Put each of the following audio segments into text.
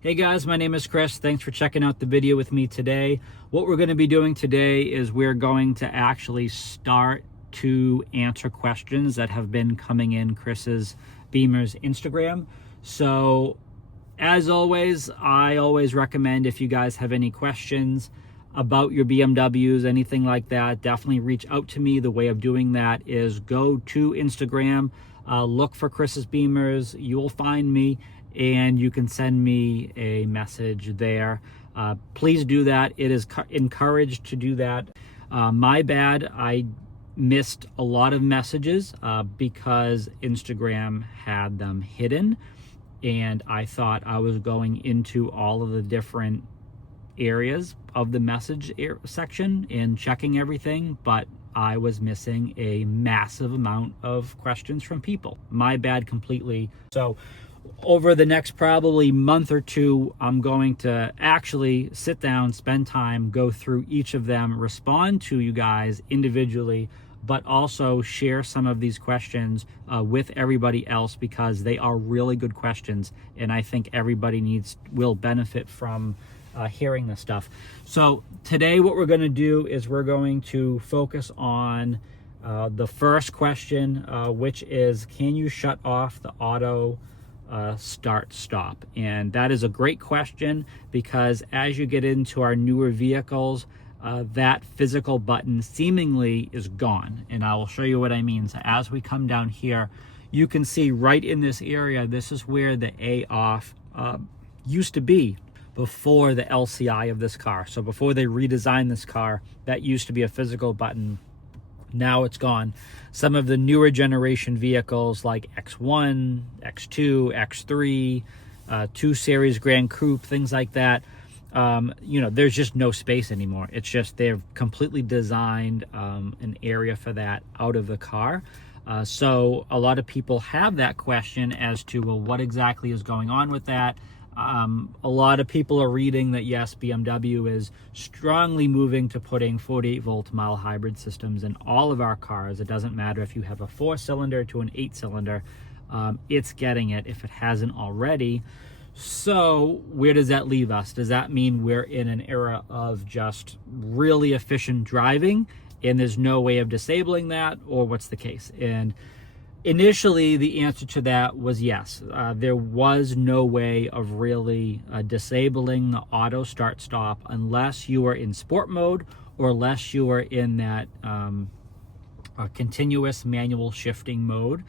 Hey guys, my name is Chris. Thanks for checking out the video with me today. What we're going to be doing today is we're going to actually start to answer questions that have been coming in Chris's Beamer's Instagram. So as always, I always recommend if you guys have any questions about your BMWs, anything like that, definitely reach out to me. The way of doing that is go to Instagram, look for Chris's Beamers, you'll find me, and you can send me a message there. Please do that. It is encouraged to do that. My bad, I missed a lot of messages because Instagram had them hidden, and I thought I was going into all of the different areas of the message section and checking everything, but I was missing a massive amount of questions from people. My bad completely. So over the next probably month or two, I'm going to actually sit down, spend time, go through each of them, respond to you guys individually, but also share some of these questions with everybody else because they are really good questions, and I think everybody will benefit from hearing this stuff. So today what we're going to do is we're going to focus on the first question, which is, can you shut off the auto start stop? And that is a great question because as you get into our newer vehicles, that physical button seemingly is gone, and I will show you what I mean. So as we come down here, you can see right in this area, this is where the A off used to be before the LCI of this car. So before they redesigned this car, that used to be a physical button. Now it's gone. Some of the newer generation vehicles like X1, X2, X3, 2 Series Grand Coupe, things like that, there's just no space anymore. It's just they've completely designed an area for that out of the car. So a lot of people have that question as to, well, what exactly is going on with that? A lot of people are reading that, yes, BMW is strongly moving to putting 48 volt mild hybrid systems in all of our cars. It doesn't matter if you have a 4-cylinder to an 8-cylinder, it's getting it if it hasn't already. So where does that leave us? Does that mean we're in an era of just really efficient driving and there's no way of disabling that, or what's the case? And initially, the answer to that was yes. There was no way of really disabling the auto start stop unless you were in sport mode or unless you were in that continuous manual shifting mode,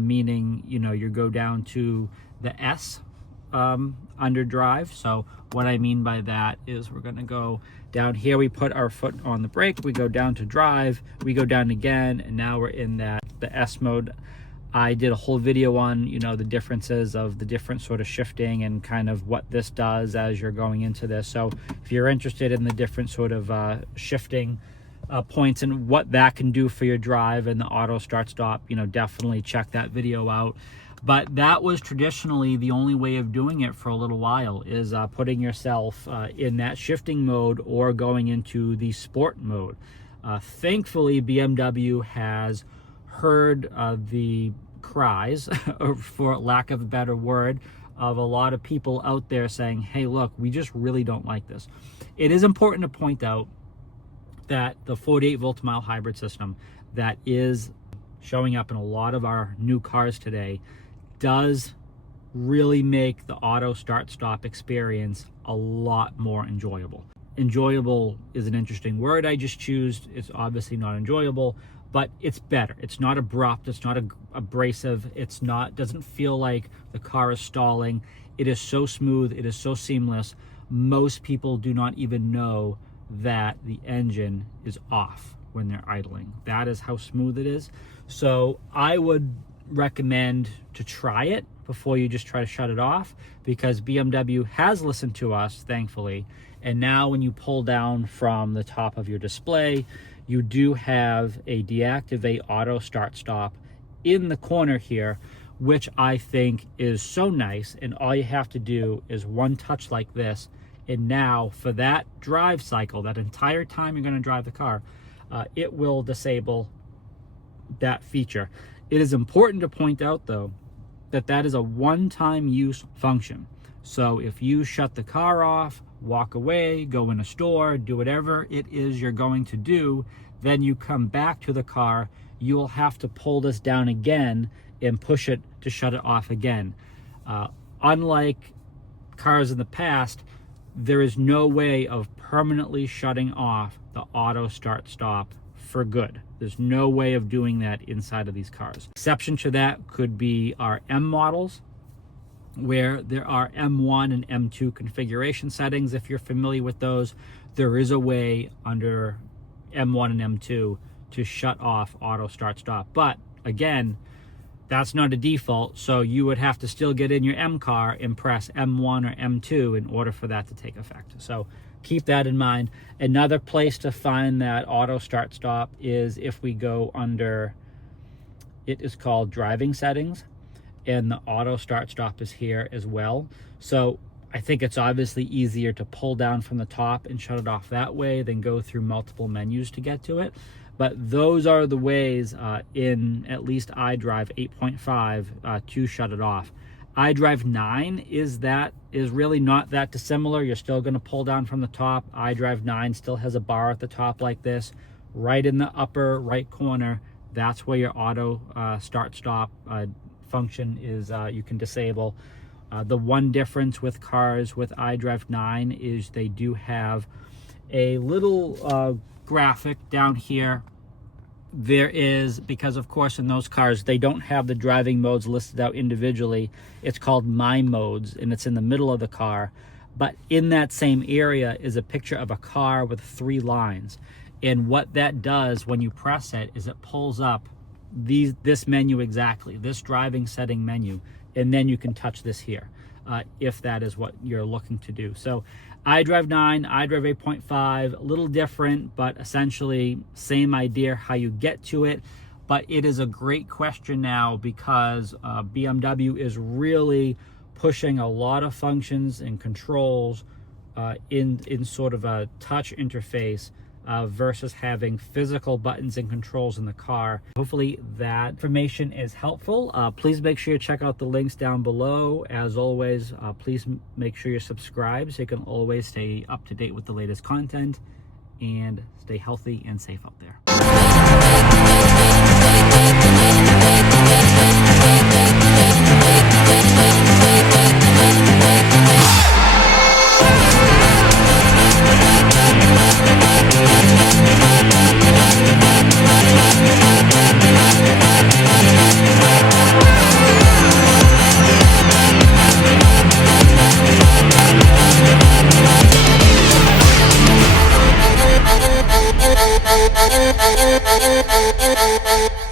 meaning, you go down to the S under drive. So what I mean by that is we're going to go down here, we put our foot on the brake, we go down to drive, we go down again, and now we're in the S mode. I did a whole video on, the differences of the different sort of shifting and kind of what this does as you're going into this. So if you're interested in the different sort of shifting points and what that can do for your drive and the auto start stop, definitely check that video out. But that was traditionally the only way of doing it for a little while, is putting yourself in that shifting mode or going into the sport mode. Thankfully, BMW has heard the cries, for lack of a better word, of a lot of people out there saying, hey, look, we just really don't like this. It is important to point out that the 48 volt mild hybrid system that is showing up in a lot of our new cars today does really make the auto start stop experience a lot more enjoyable. Enjoyable is an interesting word I just choose. It's obviously not enjoyable, but it's better. It's not abrupt, it's not abrasive, doesn't feel like the car is stalling. It is so smooth, it is so seamless. Most people do not even know that the engine is off when they're idling. That is how smooth it is. So I would recommend to try it before you just try to shut it off, because BMW has listened to us, thankfully. And now when you pull down from the top of your display, you do have a deactivate auto start stop in the corner here, which I think is so nice. And all you have to do is one touch like this, and now for that drive cycle, that entire time you're going to drive the car, it will disable that feature. It is important to point out, though, that that is a one-time use function. So if you shut the car off, walk away, go in a store, do whatever it is you're going to do, then you come back to the car, you will have to pull this down again and push it to shut it off again. Unlike cars in the past, there is no way of permanently shutting off the auto start stop for good. There's no way of doing that inside of these cars. Exception to that could be our M models, where there are M1 and M2 configuration settings. If you're familiar with those, there is a way under M1 and M2 to shut off auto start stop. But again, that's not a default, so you would have to still get in your M car and press M1 or M2 in order for that to take effect. So keep that in mind. Another place to find that auto start stop is if we go under, it is called driving settings, and the auto start stop is here as well. So I think it's obviously easier to pull down from the top and shut it off that way than go through multiple menus to get to it. But those are the ways in at least iDrive 8.5 to shut it off. iDrive 9 is really not that dissimilar. You're still going to pull down from the top. iDrive 9 still has a bar at the top like this. Right in the upper right corner, that's where your auto start stop function is. You can disable. The one difference with cars with iDrive 9 is they do have a little graphic down here. There is, because of course in those cars they don't have the driving modes listed out individually. It's called My Modes, and it's in the middle of the car. But in that same area is a picture of a car with 3 lines. And what that does when you press it is it pulls up this menu exactly, this driving setting menu, and then you can touch this here if that is what you're looking to do. So iDrive 9, iDrive 8.5, a little different, but essentially same idea how you get to it. But it is a great question now because BMW is really pushing a lot of functions and controls in sort of a touch interface versus having physical buttons and controls in the car. Hopefully that information is helpful. Please make sure you check out the links down below. As always, please make sure you're subscribed so you can always stay up to date with the latest content, and stay healthy and safe out there. Bye.